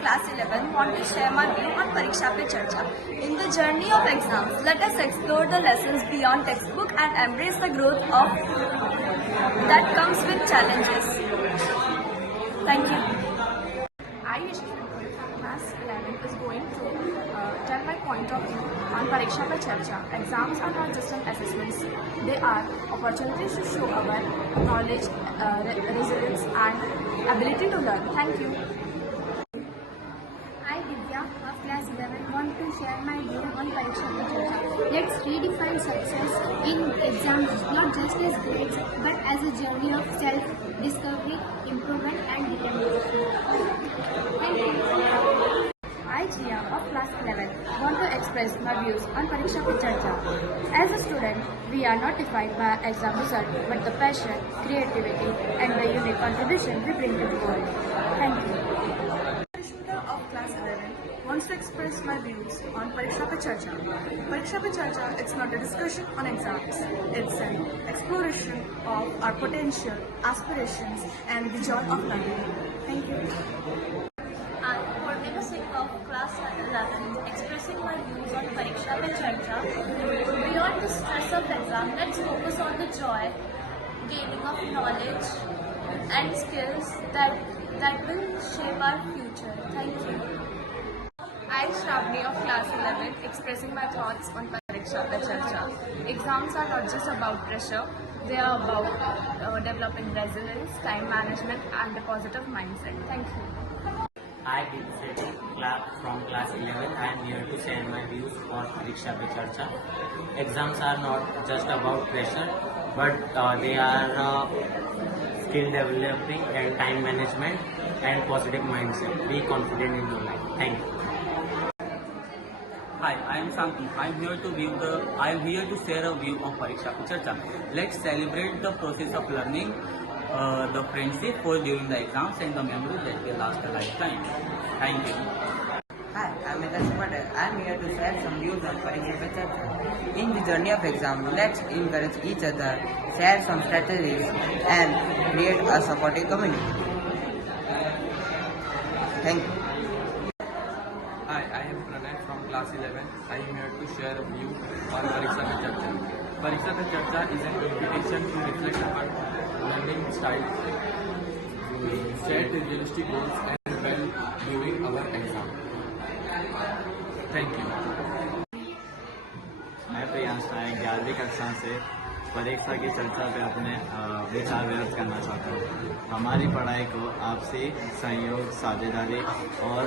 class 11 want to share my view on Pariksha Pe Charcha. In the journey of exams, let us explore the lessons beyond textbook and embrace the growth of that comes with challenges. Thank you. I, Yashashri, class 11 is going to tell my point of view on Pariksha Pe Charcha. Exams are not just an assessments; they are opportunities to show our knowledge, resilience, and ability to learn. Thank you. I, Divya, of class 11, want to share my view on Pariksha Pe Charcha. Let's redefine success in exams not just as grades but as a journey of self-discovery, improvement and determination. Thank you. I, Jia, of class 11, want to express my views on Pariksha Pe Charcha. As a student, we are not defined by exam result, but the passion, creativity, and the unique contribution we bring to the world. Thank you. Rishmika of class 11 wants to express my views on Pariksha Pe Charcha. Pariksha Pe Charcha is not a discussion on exams. It's an exploration of our potential, aspirations, and the joy of learning. Thank you. I, Purnima Singh of class 11, expressing my views on Pariksha Pe Charcha. Beyond the stress of exam, let's focus on the joy, gaining of knowledge and skills that will shape our future. Thank you. I, Shravani of class 11, expressing my thoughts on Pariksha Pe Charcha. Exams are not just about pressure, they are about developing resilience, time management, and a positive mindset. Thank you. I did from class 11. I am here to share my views for Pariksha Pe Charcha. Exams are not just about pressure, but they are skill developing and time management and positive mindset. Be confident in your life. Thank you. Hi, I am Santi. I am here to share a view on Pariksha Pe Charcha. Let's celebrate the process of learning, the friendship for during the exams, and the memories that will last a lifetime. Thank you. Hi, I am Medash Patel. I am here to share some views on Pariksha Pe Charcha. In the journey of exam, let's encourage each other, share some strategies, and create a supportive community. Thank you. Hi, I am Pranay from class 11. I am here to share a view on Pariksha Pe Charcha. Pariksha Pe Charcha is an invitation to reflect our learning style, set realistic goals and well during our exam. Thank you. मैं प्रियांश नायक 11वीं कक्षा से परीक्षा की चर्चा पे अपने विचार व्यक्त करना चाहता हूँ। हमारी पढ़ाई को आपसी सहयोग, साझेदारी और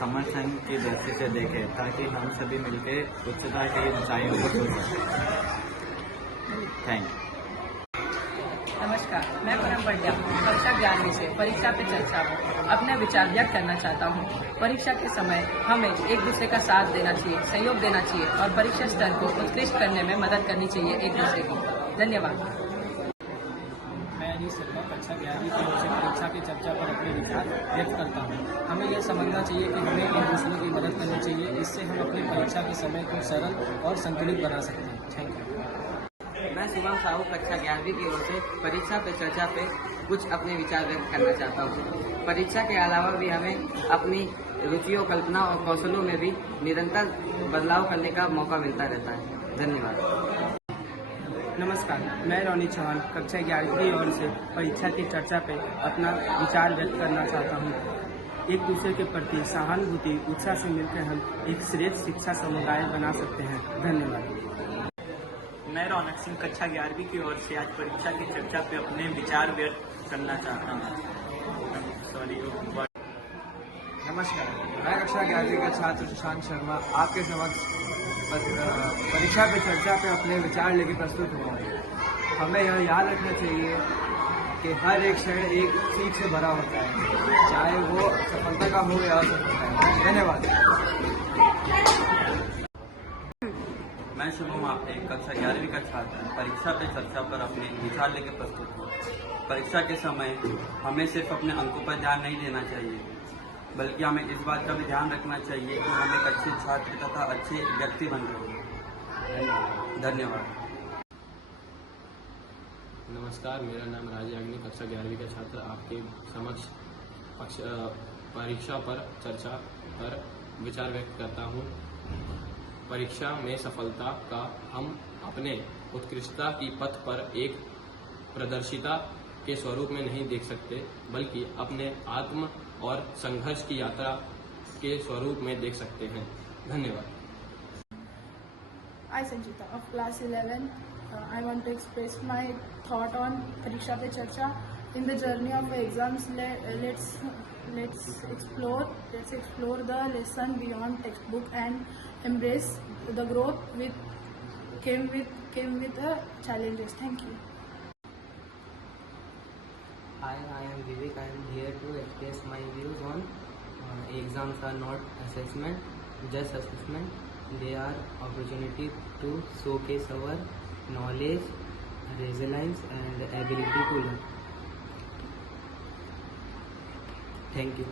समर्थन की दृष्टि से देखें ताकि हम सभी मिलकर उच्चता की ऊंचाइयों को छू सकें। Thank you. नमस्कार, मैं परम बढ़िया कक्षा 11वीं से परीक्षा पे चर्चा में अपने विचार व्यक्त करना चाहता हूँ। परीक्षा के समय हमें एक दूसरे का साथ देना चाहिए, सहयोग देना चाहिए और परीक्षा स्तर को उत्कृष्ट करने में मदद करनी चाहिए एक दूसरे की। धन्यवाद। मैं अनिल शर्मा कक्षा 11वीं की ओर से परीक्षा की चर्चा पर अपने विचार व्यक्त करता हूँ। हमें यह समझना चाहिए कि हमें एक दूसरे की मदद करनी चाहिए, इससे हम अपनी परीक्षा के समय को सरल और संतुलित बना सकते हैं। Thank you. मैं शुभम साहू कक्षा 11वीं की ओर से परीक्षा पे चर्चा पे कुछ अपने विचार व्यक्त करना चाहता हूँ। परीक्षा के अलावा भी हमें अपनी रुचियों, कल्पना और कौशलों में भी निरंतर बदलाव करने का मौका मिलता रहता है। धन्यवाद। नमस्कार, मैं रोनी चौहान कक्षा 11वीं की ओर से परीक्षा की चर्चा पे अपना विचार व्यक्त करना चाहता हूँ। एक दूसरे के प्रति सहानुभूति, उत्साह से मिलकर हम एक श्रेष्ठ शिक्षा समुदाय बना सकते हैं। धन्यवाद। मैं रौनक सिंह कक्षा 11वीं की ओर से आज परीक्षा की चर्चा पे अपने विचार व्यक्त करना चाहता हूँ। नमस्कार, मैं कक्षा 11वीं का छात्र सुशांत शर्मा आपके समक्ष परीक्षा पे चर्चा पे अपने विचार लेके प्रस्तुत हुआ हूँ। हमें यह याद रखना चाहिए कि हर एक क्षण एक सीख से भरा होता है, चाहे वो सफलता का हो या असफलता। धन्यवाद। मैं शुभम आप एक कक्षा 11वीं का छात्र परीक्षा पे चर्चा पर अपने विचार लेकर प्रस्तुत हूँ। परीक्षा के समय हमें सिर्फ अपने अंकों पर ध्यान नहीं देना चाहिए, बल्कि हमें इस बात का भी ध्यान रखना चाहिए कि हम एक अच्छे छात्र तथा अच्छे व्यक्ति बन रहे। धन्यवाद। नमस्कार, मेरा नाम राजा अग्नि कक्षा 11वीं का छात्र आपके समक्ष परीक्षा पर चर्चा पर विचार व्यक्त करता हूँ। परीक्षा में सफलता का हम अपने उत्कृष्टता की पथ पर एक प्रदर्शिता के स्वरूप में नहीं देख सकते, बल्कि अपने आत्म और संघर्ष की यात्रा के स्वरूप में देख सकते हैं। धन्यवाद। I, Sanjita, of class 11, I want to express my thought on Pariksha Pe Charcha. In the journey of exams, let's explore the lesson beyond textbook and embrace the growth came with the challenges. Thank you. Hi, I am Vivek. I am here to express my views on exams are not assessment, just assessment. They are opportunity to showcase our knowledge, resilience and ability to learn. Thank you.